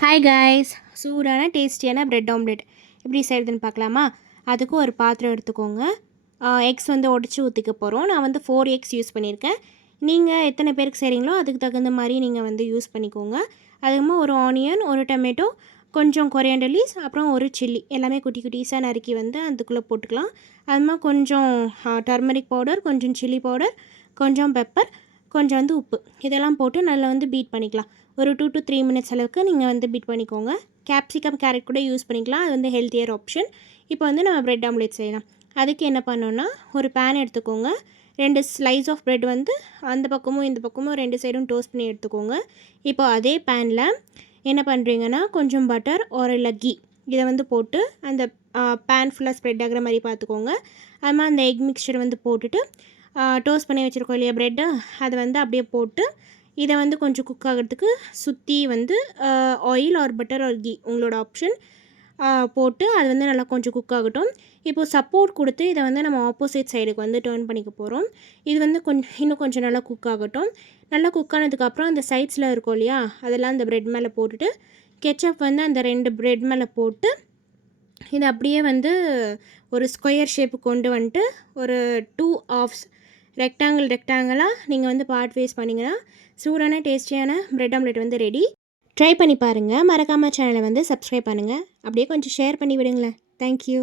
Hi guys, சூடான டேஸ்டியான bread omelette எப்படி செய்கிறதுன்னு பார்க்கலாமா? அதுக்கு ஒரு பாத்திரம் எடுத்துக்கோங்க. எக்ஸ் வந்து உடச்சி ஊற்றிக்க போகிறோம். நான் வந்து 4 எக்ஸ் யூஸ் பண்ணியிருக்கேன். நீங்கள் எத்தனை பேருக்கு செய்கிறீங்களோ அதுக்கு தகுந்த மாதிரி நீங்கள் வந்து யூஸ் பண்ணிக்கோங்க. அதுவுமே ஒரு ஆனியன், ஒரு டொமேட்டோ, கொஞ்சம் கொரியாண்டர் லீவ்ஸ், அப்புறம் ஒரு சில்லி எல்லாமே குட்டி குட்டிஸாக நறுக்கி வந்து அதுக்குள்ளே போட்டுக்கலாம். அதுமாதிரி கொஞ்சம் டர்மரிக் பவுடர், கொஞ்சம் சில்லி பவுடர், கொஞ்சம் பெப்பர், கொஞ்சம் வந்து உப்பு, இதெல்லாம் போட்டு நல்லா வந்து பீட் பண்ணிக்கலாம். ஒரு 2 to 3 மினிட்ஸ் அளவுக்கு நீங்கள் வந்து பீட் பண்ணிக்கோங்க. கேப்சிகம், கேரட் கூட யூஸ் பண்ணிக்கலாம். அது வந்து ஹெல்த்தியர் ஆப்ஷன். இப்போ வந்து நம்ம பிரெட் ஆம்லெட் செய்யலாம். அதுக்கு என்ன பண்ணோன்னா, ஒரு பேன் எடுத்துக்கோங்க. 2 ஸ்லைஸ் ஆஃப் பிரெட் வந்து அந்த பக்கமும் இந்த பக்கமும் 2 சைடும் டோஸ்ட் பண்ணி எடுத்துக்கோங்க. இப்போ அதே பேனில் என்ன பண்ணுறீங்கன்னா, கொஞ்சம் பட்டர் ஒரு இல்லை கீ இதை வந்து போட்டு அந்த பேன் ஃபுல்லாக ஸ்ப்ரெட் ஆகிற மாதிரி பார்த்துக்கோங்க. அது மாதிரி அந்த எக் மிக்சர் வந்து போட்டுட்டு டோஸ்ட் பண்ணி வச்சுருக்கோம் இல்லையா ப்ரெட்டு, அதை வந்து அப்படியே போட்டு இதை வந்து கொஞ்சம் குக் ஆகிறதுக்கு சுற்றி வந்து oil or butter or ghee உங்களோட ஆப்ஷன் போட்டு அது வந்து நல்லா கொஞ்சம் குக் ஆகட்டும். இப்போது சப்போர்ட் கொடுத்து இதை வந்து நம்ம ஆப்போசிட் சைடுக்கு வந்து டர்ன் பண்ணிக்க போகிறோம். இது வந்து இன்னும் கொஞ்சம் நல்லா குக் ஆகட்டும். நல்லா குக் ஆனதுக்கப்புறம் அந்த சைட்ஸில் இருக்கும் இல்லையா, அதெல்லாம் அந்த ப்ரெட் மேலே போட்டுட்டு கெச்சப் வந்து அந்த 2 ப்ரெட் மேலே போட்டு இதை அப்படியே வந்து ஒரு ஸ்கொயர் ஷேப்பு கொண்டு வந்துட்டு ஒரு 2 ஆஃப்ஸ் ரெக்டாங்கிளாக நீங்கள் வந்து பார்ட் வேஸ் பண்ணிங்கன்னா சூடான டேஸ்டியான பிரெட் ஆம்லெட் வந்து ரெடி. ட்ரை பண்ணி பாருங்கள். மறக்காமல் சேனலை வந்து சப்ஸ்கிரைப் பண்ணுங்கள். அப்படியே கொஞ்சம் ஷேர் பண்ணி விடுங்களேன். தேங்க்யூ.